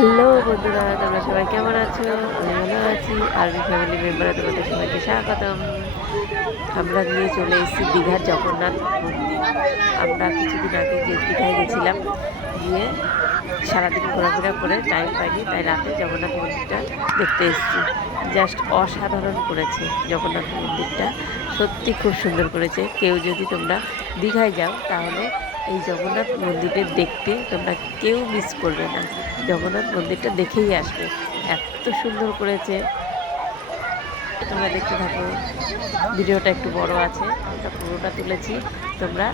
Hello বন্ধুরা, তোমরা সবাই কেমন আছো? আমি ভালো আছি। আরবি ফ্যামিলি মেম্বারে তোমাদের সবাইকে স্বাগতম। আমরা গিয়ে চলে এসেছি দীঘার জগন্নাথ মন্দির। আমরা কিছুদিন আগে যে দীঘায় গেছিলাম, গিয়ে সারাদিন ঘোরাফেরা করে টাইম পাইনি, তাই রাতে জগন্নাথ মন্দিরটা দেখতে এসেছি। জাস্ট অসাধারণ করেছে জগন্নাথ মন্দিরটা, সত্যি খুব সুন্দর করেছে। কেউ যদি তোমরা দীঘায় যাও তাহলে এই জগন্নাথ মন্দিরের দেখতে তোমরা কেউ মিস করবে না। জগন্নাথ মন্দিরটা দেখেই আসবে, এত সুন্দর করেছে। তোমরা দেখতে থাকো, ভিডিওটা একটু বড় আছে, আমরা পুরোটা তুলেছি। তোমরা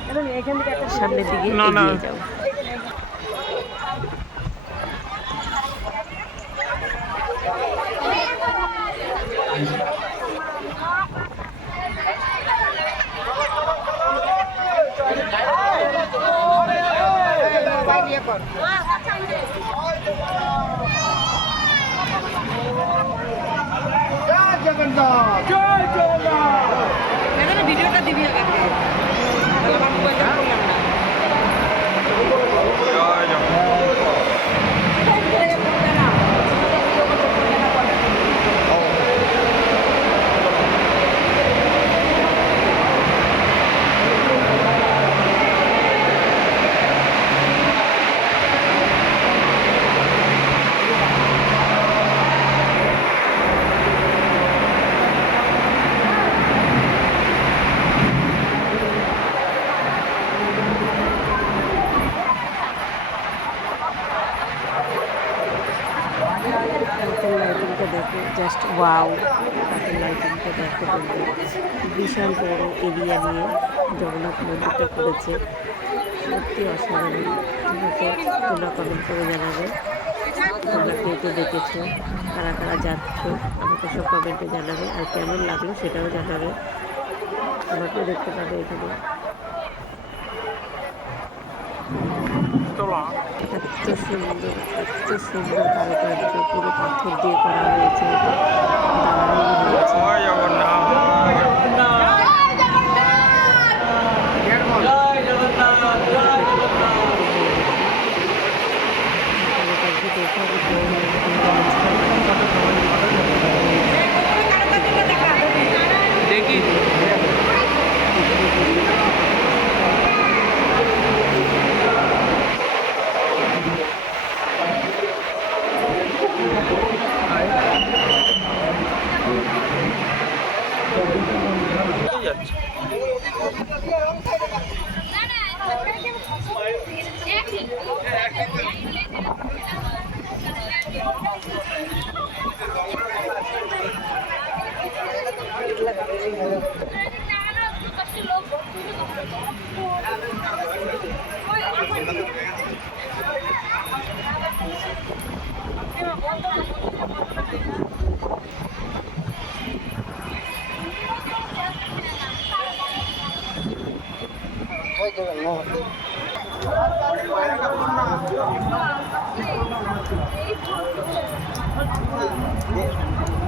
সামনের দিকে এগিয়ে যাও। ভিডিওটা দিবি রাতের লাইটিংটা দেখো, জাস্ট ওয়াও। রাতের লাইটিংটা দেখো বন্ধু, বিশাল বড় এরিয়া নিয়ে জগন্নাথ মন্দিরটা করেছে, সত্যি অসাধারণ। ঠিক আছে, তোমরা কমেন্ট করে জানাবে তোমরা কে কে দেখেছো, কারা কারা যাচ্ছ, আমাকে সব কমেন্টে জানাবে। আর কেমন লাগলো সেটাও জানাবে, আমাকেও দেখতে পাবে এখানে। এত সুন্দর, এত সুন্দর কারুকার্য, পুরো পাথর দিয়ে করা হয়েছে, দারুণ হয়েছে। দেখি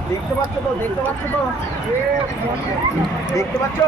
দেখতে পাচ্ছ তো, দেখতে পাচ্ছ তো, দেখতে পাচ্ছ।